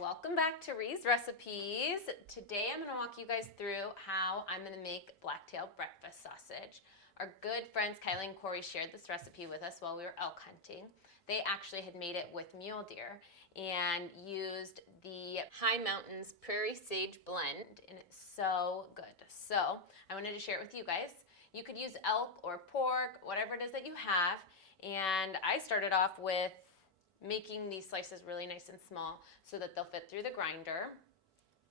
Welcome back to Ree's Recipes. Today I'm going to walk you guys through how I'm going to make blacktail breakfast sausage. Our good friends Kylie and Cary shared this recipe with us while we were elk hunting. They actually had made it with mule deer and used the High Mountains Prairie Sage blend, and it's so good. So I wanted to share it with you guys. You could use elk or pork, whatever it is that you have, and I started off with making these slices really nice and small so that they'll fit through the grinder.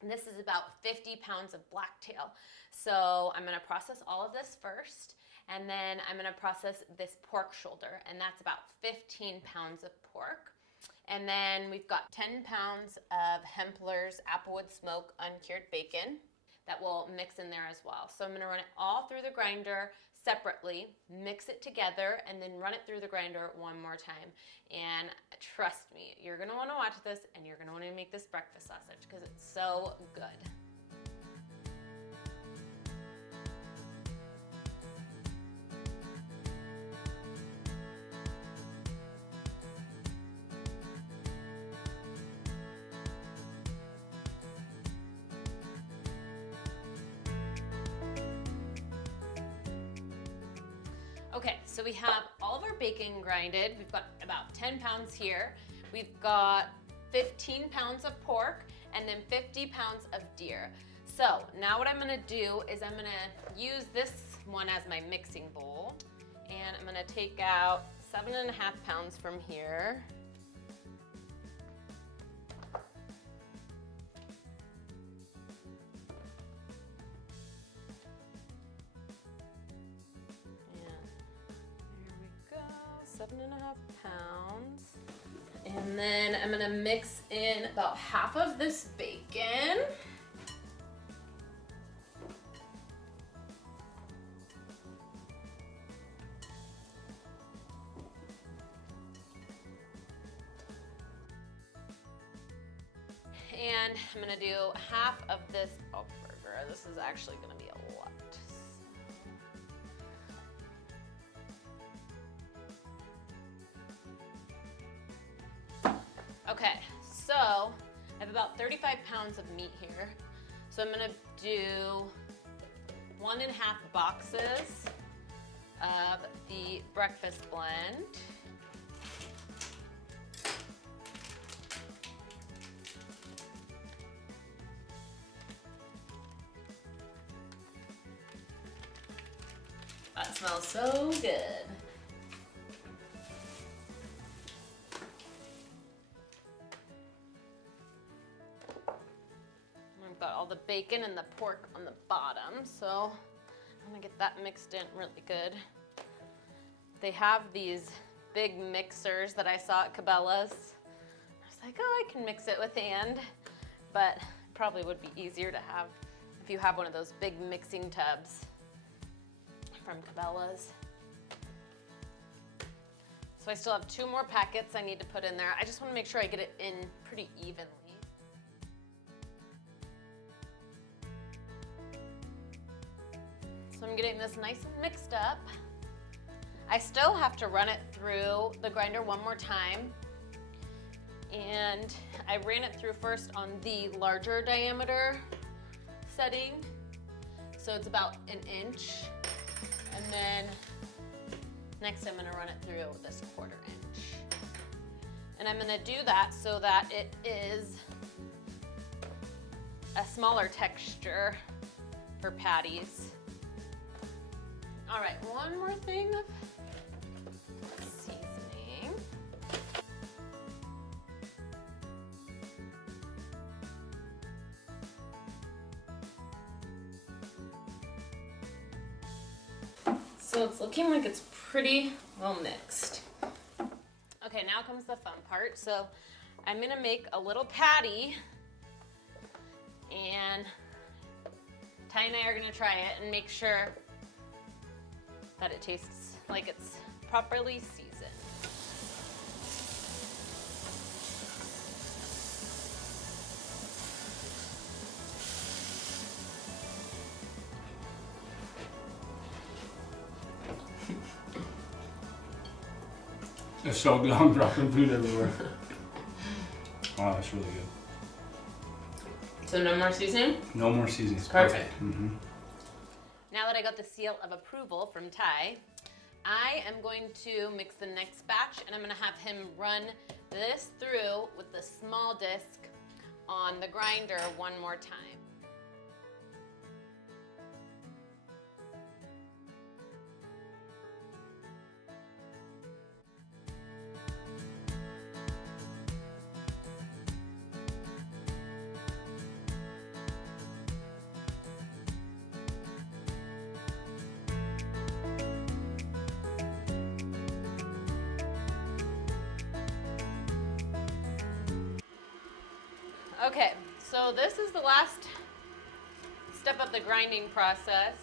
And this is about 50 pounds of blacktail. So I'm gonna process all of this first, and then I'm gonna process this pork shoulder, and that's about 15 pounds of pork. And then we've got 10 pounds of Hempler's Applewood Smoke uncured bacon that will mix in there as well. So I'm gonna run it all through the grinder separately, mix it together, and then run it through the grinder one more time. And trust me, you're gonna wanna watch this and you're gonna wanna make this breakfast sausage because it's so good. Okay, so we have all of our bacon grinded. We've got about 10 pounds here. We've got 15 pounds of pork and then 50 pounds of deer. So now what I'm gonna do is I'm gonna use this one as my mixing bowl, and I'm gonna take out 7.5 pounds from here. There we go, 7.5 pounds. And then I'm gonna mix in about half of this bacon. And I'm gonna do half of this elk burger. This is actually gonna be a lot. Okay, so I have about 35 pounds of meat here. So I'm gonna do 1.5 boxes of the breakfast blend. That smells so good. I've got all the bacon and the pork on the bottom, so I'm gonna get that mixed in really good. They have these big mixers that I saw at Cabelas. I was like, oh, I can mix it with hand, but it probably would be easier to have if you have one of those big mixing tubs from Cabelas. So I still have 2 more packets I need to put in there. I just want to make sure I get it in pretty evenly. So I'm getting this nice and mixed up. I still have to run it through the grinder one more time. And I ran it through first on the larger diameter setting. So it's about 1 inch. And then next I'm gonna run it through this 1/4 inch. And I'm gonna do that so that it is a smaller texture for patties. All right, one more thing of seasoning. So it's looking like it's pretty well mixed. Okay, now comes the fun part. So I'm gonna make a little patty, and Ty and I are gonna try it and make sure that it tastes like it's properly seasoned. It's so good. I'm dropping food everywhere. Wow, that's really good. So no more seasoning? No more seasoning. It's Perfect. Now that I got the seal of approval from Ty, I am going to mix the next batch, and I'm gonna have him run this through with the small disc on the grinder one more time. Okay, so this is the last step of the grinding process.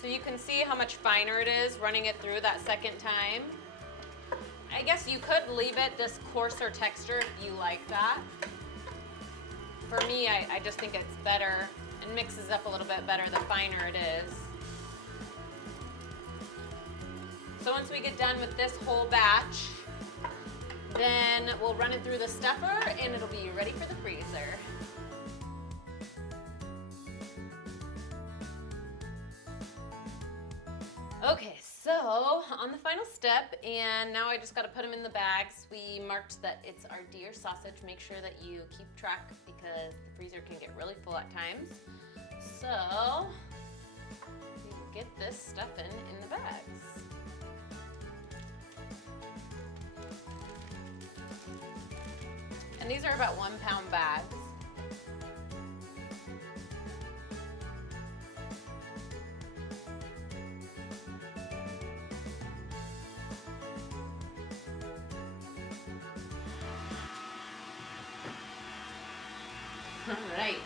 So you can see how much finer it is running it through that second time. I guess you could leave it this coarser texture if you like that. For me, I just think it's better and mixes up a little bit better the finer it is. So once we get done with this whole batch, then we'll run it through the stuffer and it'll be ready for the freezer. Okay, so on the final step, and now I just gotta put them in the bags. We marked that it's our deer sausage. Make sure that you keep track because the freezer can get really full at times. So we will get this stuff in the bags. And these are about 1 pound bags. All right.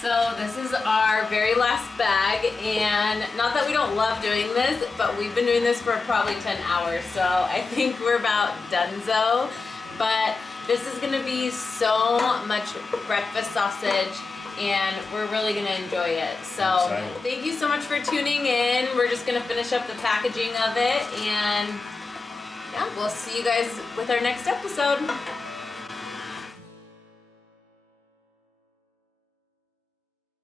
So this is our very last bag, and not that we don't love doing this, but we've been doing this for probably 10 hours, so I think we're about donezo. But this is gonna be so much breakfast sausage, and we're really gonna enjoy it. So thank you so much for tuning in. We're just gonna finish up the packaging of it, and yeah, we'll see you guys with our next episode.